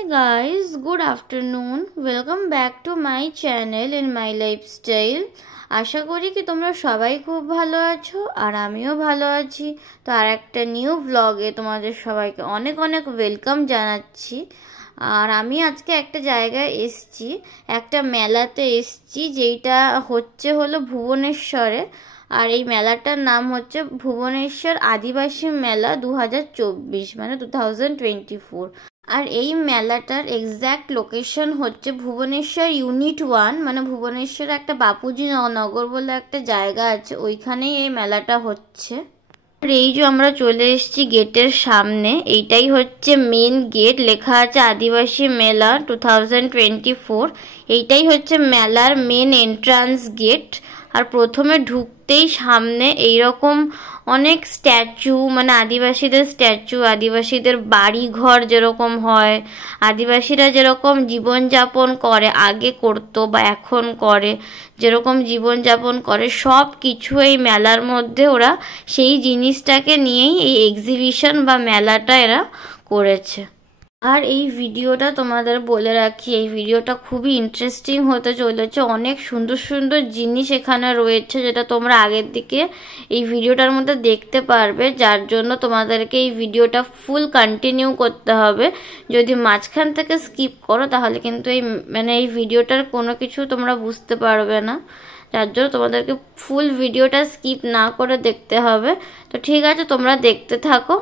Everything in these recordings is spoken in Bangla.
Hey guys, good afternoon. Welcome back to my channel in my lifestyle. আশা করি কি তোমরা সবাই খুব ভালো আছো আর আমিও ভালো আছি। তো আর একটা নিউ ব্লগে তোমাদের সবাইকে অনেক অনেক ওয়েলকাম জানাচ্ছি। আর আমি আজকে একটা জায়গায় এসেছি, একটা মেলাতে এসেছি যেটা হলো ভুবনেশ্বরে। আর এই মেলাটার নাম হচ্ছে ভুবনেশ্বর আদিবাসী মেলা 2024 মানে 2024। আর এই মেলাটার এক্স্যাক্ট লোকেশন হচ্ছে ভুবনেশ্বর ইউনিট 1 মানে ভুবনেশ্বর একটা বাপুজি নগর বলে একটা জায়গা আছে, ওইখানেই এই মেলাটা হচ্ছে। আর এই যে আমরা চলে এসেছি গেটের সামনে, এইটাই হচ্ছে মেন গেট, লেখা আছে আদিবাসী মেলা 2024। এইটাই হচ্ছে মেলার মেন এন্ট্রান্স গেট। আর প্রথমে ঢুকতেই সামনে এইরকম অনেক স্ট্যাচু, মানে আদিবাসীদের স্ট্যাচু, আদিবাসীদের বাড়ি ঘর যেরকম হয়, আদিবাসীরা যেরকম জীবনযাপন করে, আগে করতো বা এখন করে, যেরকম জীবনযাপন করে সব কিছু এই মেলার মধ্যে ওরা সেই জিনিসটাকে নিয়েই এই এক্সিবিশন বা মেলাটা এরা করেছে। আর এই ভিডিওটা তোমাদের বলে রাখি, এই ভিডিওটা খুবই ইন্টারেস্টিং হতে চলেছে। অনেক সুন্দর সুন্দর জিনিস এখানে রয়েছে যেটা তোমরা আগের দিকে এই ভিডিওটার মধ্যে দেখতে পারবে, যার জন্য তোমাদেরকে এই ভিডিওটা ফুল কন্টিনিউ করতে হবে। যদি মাঝখান থেকে স্কিপ করো তাহলে কিন্তু এই ভিডিওটার কোনো কিছু তোমরা বুঝতে পারবে না, যার জন্য তোমাদেরকে ফুল ভিডিওটা স্কিপ না করে দেখতে হবে। তো ঠিক আছে, তোমরা দেখতে থাকো।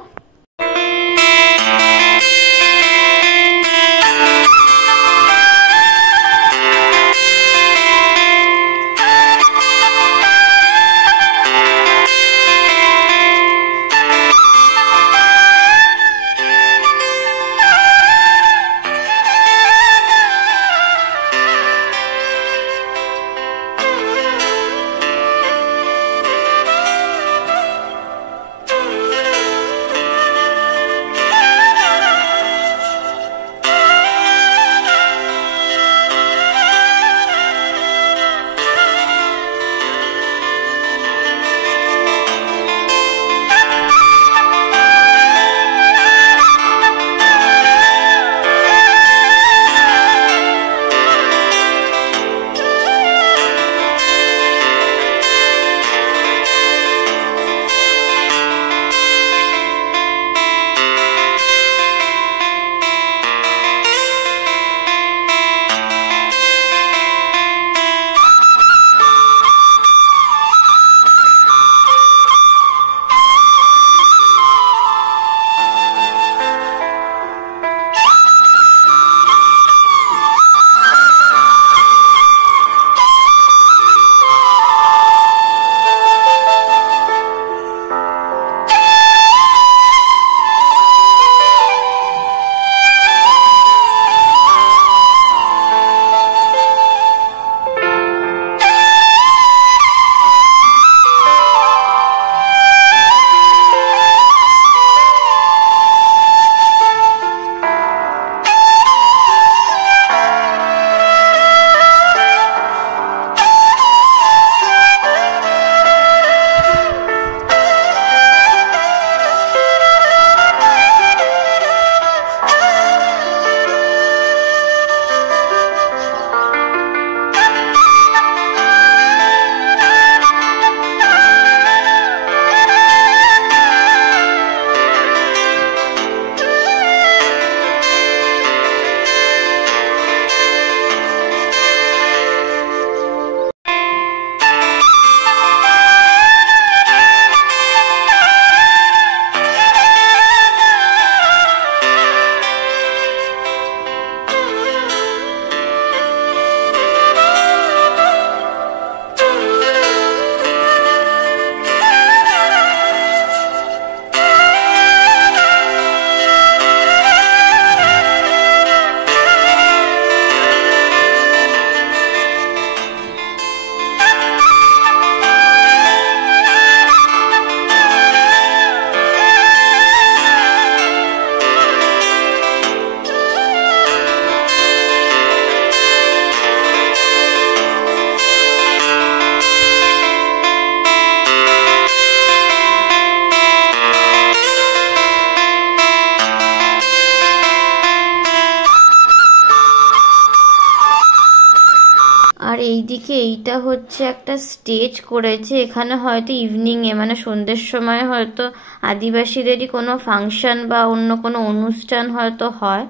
আর এইদিকে এইটা হচ্ছে একটা স্টেজ করেছে, এখানে হয়তো ইভিনিংয়ে মানে সন্ধ্যের সময় হয়তো আদিবাসীদেরই কোনো ফাংশন বা অন্য কোনো অনুষ্ঠান হয়তো হয়।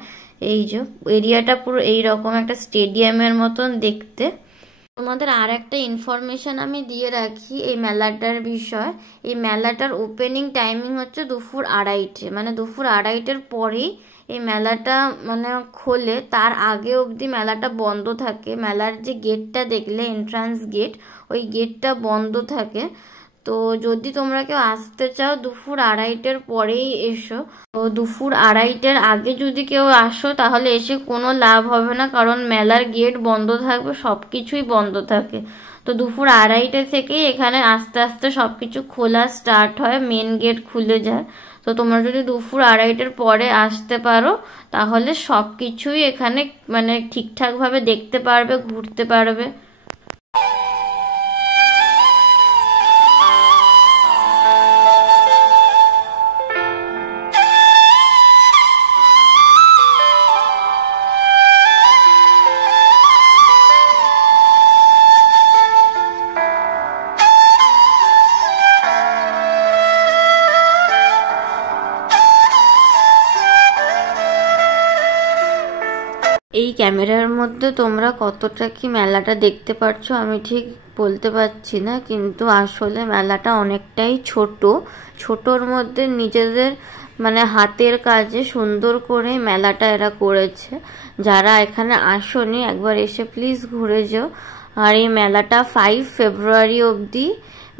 এই যে এরিয়াটা পুরো এইরকম একটা স্টেডিয়ামের মতন দেখতে। তোমাদের আর একটা ইনফরমেশন আমি দিয়ে রাখি এই মেলাটার বিষয়। এই মেলাটার ওপেনিং টাইমিং হচ্ছে 2:30, মানে 2:30 পরেই এই মেলাটা মানে খোলে, তার আগে অবধি মেলাটা বন্ধ থাকে। মেলার যে গেটটা দেখলে এন্ট্রান্স গেট, ওই গেটটা বন্ধ থাকে। তো যদি তোমরা কেউ আসতে চাও 2:30 পরেই এসো। তো 2:30 আগে যদি কেউ আসো তাহলে এসে কোনো লাভ হবে না, কারণ মেলার গেট বন্ধ থাকবে, সব কিছুই বন্ধ থাকে। তো 2:30 থেকেই এখানে আস্তে আস্তে সব কিছু খোলা স্টার্ট হয়, মেন গেট খুলে যায়। তো তোমরা যদি 2:30 পরে আসতে পারো তাহলে সব কিছুই এখানে মানে ঠিকঠাকভাবে দেখতে পারবে, ঘুরতে পারবে। এই ক্যামেরার মধ্যে তোমরা কতটা কি মেলাটা দেখতে পারছো আমি ঠিক বলতে পারছি না, কিন্তু আসলে মেলাটা অনেকটাই ছোট। ছোটর মধ্যে নিজেদের মানে হাতের কাজে সুন্দর করে মেলাটা এরা করেছে। যারা এখানে আসোনি একবার এসে প্লিজ ঘুরে যাও। আর এই মেলাটা 5 ফেব্রুয়ারি অবধি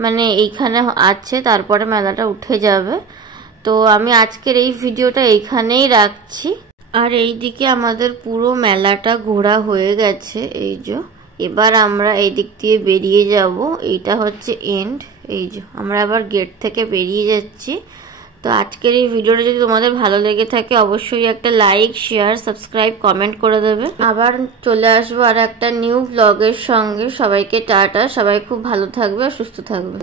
মানে এইখানে আছে, তারপরে মেলাটা উঠে যাবে। তো আমি আজকের এই ভিডিওটা এইখানেই রাখছি। আর এইদিকে আমাদের পুরো মেলাটা ঘোরা হয়ে গেছে। এই যে এবার আমরা এই দিক দিয়ে বেরিয়ে যাব, এইটা হচ্ছে এন্ড। এই যে আমরা আবার গেট থেকে বেরিয়ে যাচ্ছি। তো আজকের এই ভিডিওটা যদি তোমাদের ভালো লেগে থাকে অবশ্যই একটা লাইক, শেয়ার, সাবস্ক্রাইব, কমেন্ট করে দেবে। আবার চলে আসবো আর একটা নিউ ব্লগের সঙ্গে। সবাইকে টাটা, সবাই খুব ভালো থাকবে আর সুস্থ থাকবে।